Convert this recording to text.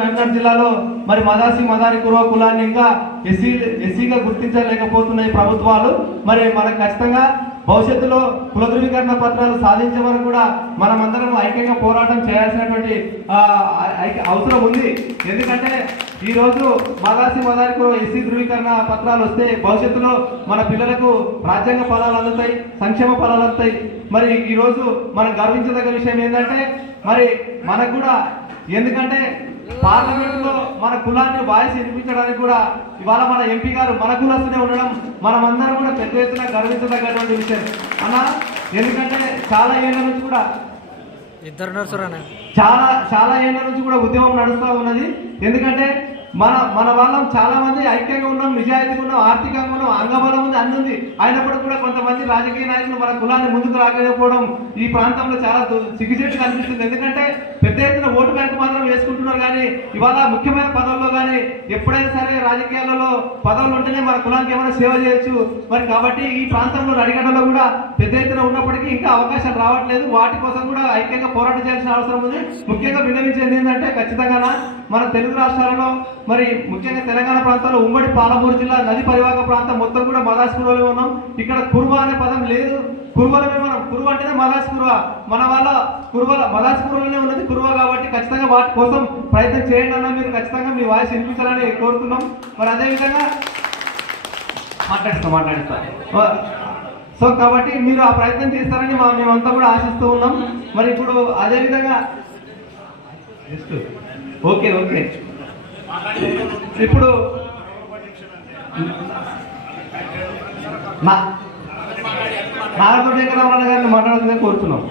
వరంగల్ జిల్లాలో మరి మదారి కుర్వ కులాన్ని ఇంకా ఎస్సీగా గుర్తించలేకపోతున్నాయి ప్రభుత్వాలు. మరి మనకు ఖచ్చితంగా భవిష్యత్తులో కుల ధృవీకరణ పత్రాలు సాధించే వరకు కూడా మనమందరం ఐక్యంగా పోరాటం చేయాల్సినటువంటి అవసరం ఉంది. ఎందుకంటే ఈరోజు మదారి కుర్వ ఎస్సీ ధృవీకరణ పత్రాలు వస్తే భవిష్యత్తులో మన పిల్లలకు రాజ్యాంగ ఫలాలు అందుతాయి, సంక్షేమ ఫలాలు అందుతాయి. మరి ఈరోజు మనం గర్వించదగ్గ విషయం ఏంటంటే మరి మనకు కూడా, ఎందుకంటే పార్లమెంటులో మన కులాన్ని వాయిస్ వినిపించడానికి కూడా ఇవాళ మన ఎంపీ గారు మన కులస్తునే ఉండడం మనమందరం కూడా పెద్ద ఎత్తున గర్వించదగ్గటువంటి విషయం అన్న. ఎందుకంటే చాలా ఏళ్ళ నుంచి కూడా చాలా ఏళ్ళ నుంచి కూడా ఉద్యమం నడుస్తూ ఉన్నది. ఎందుకంటే మన వాళ్ళం చాలా మంది ఐక్యంగా ఉన్నాం, నిజాయితీగా ఉన్నాం, ఆర్థికంగా ఉన్నాం, అంగబలం ఉంది, అన్ని ఉంది. అయినప్పటికీ కూడా కొంతమంది రాజకీయ నాయకులు మన కులాన్ని ముందుకు రాకపోవడం ఈ ప్రాంతంలో చాలా సిగ్గుచేటు కనిపిస్తుంది. ఎందుకంటే పెద్ద ఎత్తున ఓటు బ్యాంకు మాత్రం వేసుకుంటున్నారు, కానీ ఇవాళ ముఖ్యమైన పదవుల్లో కానీ ఎప్పుడైనా సరే రాజకీయాలలో పదవులు ఉంటేనే మన కులానికి ఏమైనా సేవ చేయొచ్చు. మరి కాబట్టి ఈ ప్రాంతంలో నడిగడ్డలో కూడా పెద్ద ఎత్తున ఉన్నప్పటికీ ఇంకా అవకాశాలు రావట్లేదు. వాటి కోసం కూడా ఐక్యంగా పోరాటం చేయాల్సిన అవసరం ఉంది. ముఖ్యంగా విన్నవించేది ఏంటంటే ఖచ్చితంగా మన తెలుగు రాష్ట్రాలలో మరి ముఖ్యంగా తెలంగాణ ప్రాంతాల్లో ఉమ్మడి పాలమూరు జిల్లా నది పరివాహక ప్రాంతం మొత్తం కూడా మదాస్ కురువలో ఉన్నాం. ఇక్కడ కురువ అనే పదం లేదు, కురువలమే మనం. కురువ అంటేనే మదాస్ కురువ. మన వాళ్ళ మదాస్ కురువలోనే ఉన్నది కురువ. కాబట్టి ఖచ్చితంగా వాటి కోసం ప్రయత్నం చేయండి అన్న. మీరు ఖచ్చితంగా మీ వాయిస్ వినిపించాలని కోరుతున్నాం. మరి అదేవిధంగా మాట్లాడిస్తా. సో కాబట్టి మీరు ఆ ప్రయత్నం చేస్తారని మేమంతా కూడా ఆశిస్తూ ఉన్నాం. మరి ఇప్పుడు అదేవిధంగా ఓకే ఇప్పుడు నాగపూర్ వెంకటరమణ గారిని మాట్లాడుతుందని కోరుతున్నాం.